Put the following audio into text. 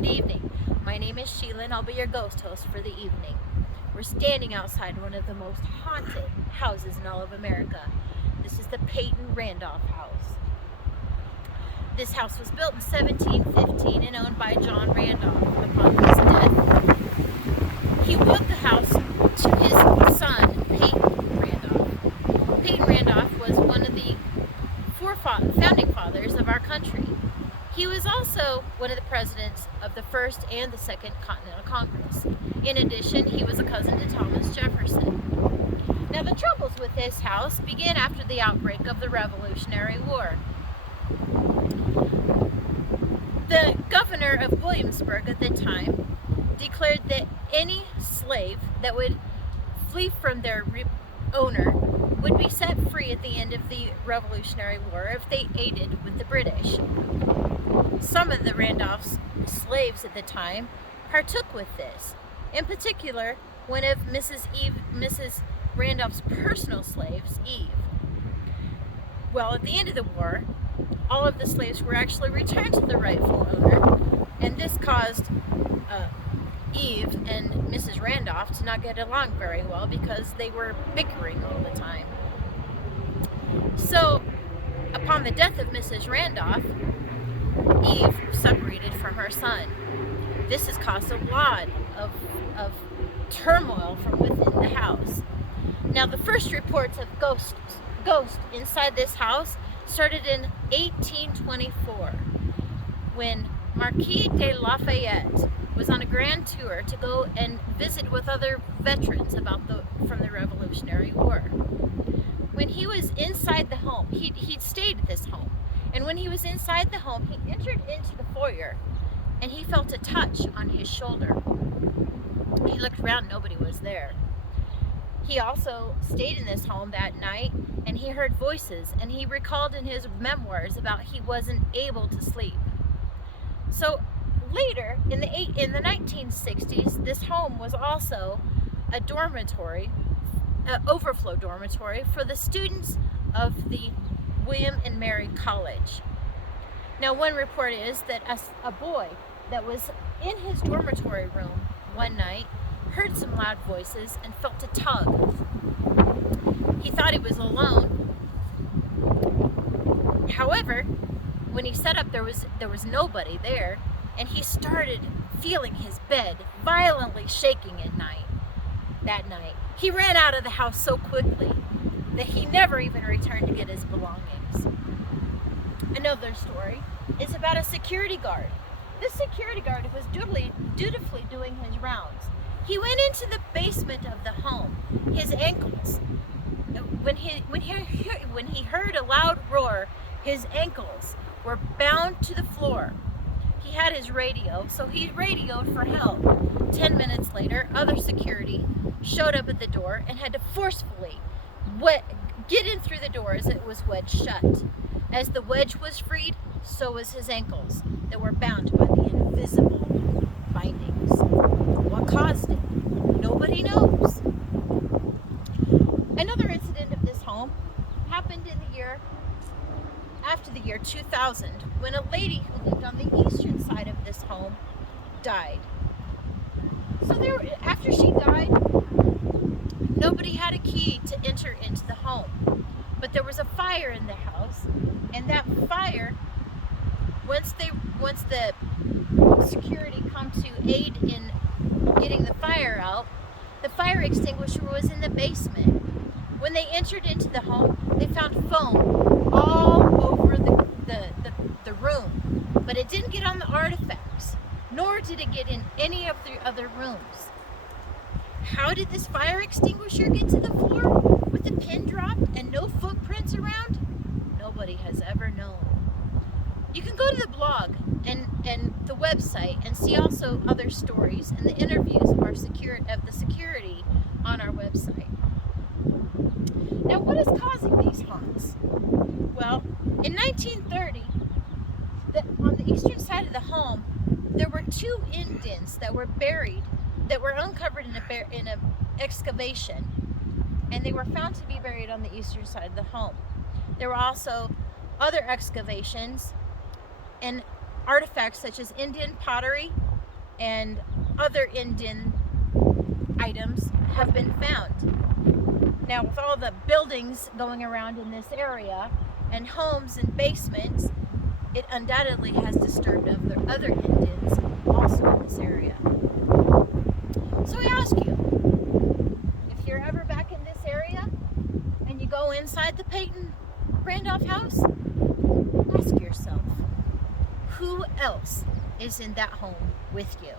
Good evening. My name is Sheila and I'll be your ghost host for the evening. We're standing outside one of the most haunted houses in all of America. This is the Peyton Randolph house. This house was built in 1715 and owned by John Randolph. Upon his death, he willed the house to his son, Peyton Randolph. Peyton Randolph was one of the founding fathers of our country. He was also one of the presidents of the First and the Second Continental Congress. In addition, he was a cousin to Thomas Jefferson. Now, the troubles with this house began after the outbreak of the Revolutionary War. The governor of Williamsburg at the time declared that any slave that would flee from their owner would be set free at the end of the Revolutionary War if they aided with the British. Some of the Randolph's slaves at the time partook with this. In particular, one of Mrs. Randolph's personal slaves, Eve. Well, at the end of the war, all of the slaves were actually returned to the rightful owner, and this caused Eve and Mrs. Randolph to not get along very well because they were bickering all the time. So, upon the death of Mrs. Randolph, Eve separated from her son. This has caused a lot of turmoil from within the house. Now, the first reports of ghosts inside this house started in 1824 when Marquis de Lafayette was on a grand tour to go and visit with other veterans from the Revolutionary War. When he was inside the home, he'd stayed at this home, and when he was inside the home, he entered into the foyer and he felt a touch on his shoulder. He looked around, nobody was there. He also stayed in this home that night and he heard voices, and he recalled in his memoirs about he wasn't able to sleep. So later, in the 1960s, this home was also a dormitory, an overflow dormitory for the students of the William and Mary College. Now, one report is that a boy that was in his dormitory room one night heard some loud voices and felt a tug. He thought he was alone. However, when he sat up, there was nobody there, and he started feeling his bed violently shaking that night. He ran out of the house so quickly that he never even returned to get his belongings. Another story is about a security guard. This security guard was dutifully doing his rounds. He went into the basement of the home. His ankles, when he heard a loud roar, his ankles were bound to the floor. He had his radio, so he radioed for help. 10 minutes later, other security showed up at the door and had to forcefully get in through the door as it was wedged shut. As the wedge was freed, so was his ankles that were bound by the invisible bindings. What caused it? Nobody knows. Another incident of this home happened after the year 2000, when a lady who lived on the eastern side of this home died. So after she died, nobody had a key to enter into the home. But there was a fire in the house, and that fire, once the security come to aid in getting the fire out, the fire extinguisher was in the basement. When they entered into the home, they found foam all over the room, but it didn't get on the artifacts, nor did it get in any of the other rooms. How did this fire extinguisher get to the floor with the pin dropped and no footprints around? Nobody has ever known. You can go to the blog and the website and see also other stories and the interviews of the security on our website. Now, what is causing these haunts? Well, in 1930, on the eastern side of the home, there were two indents that were uncovered in an excavation, and they were found to be buried on the eastern side of the home. There were also other excavations and artifacts such as Indian pottery and other Indian items have been found. Now, with all the buildings going around in this area and homes and basements, it undoubtedly has disturbed other Indians also in this area. So I ask you, if you're ever back in this area and you go inside the Peyton Randolph house, ask yourself, who else is in that home with you?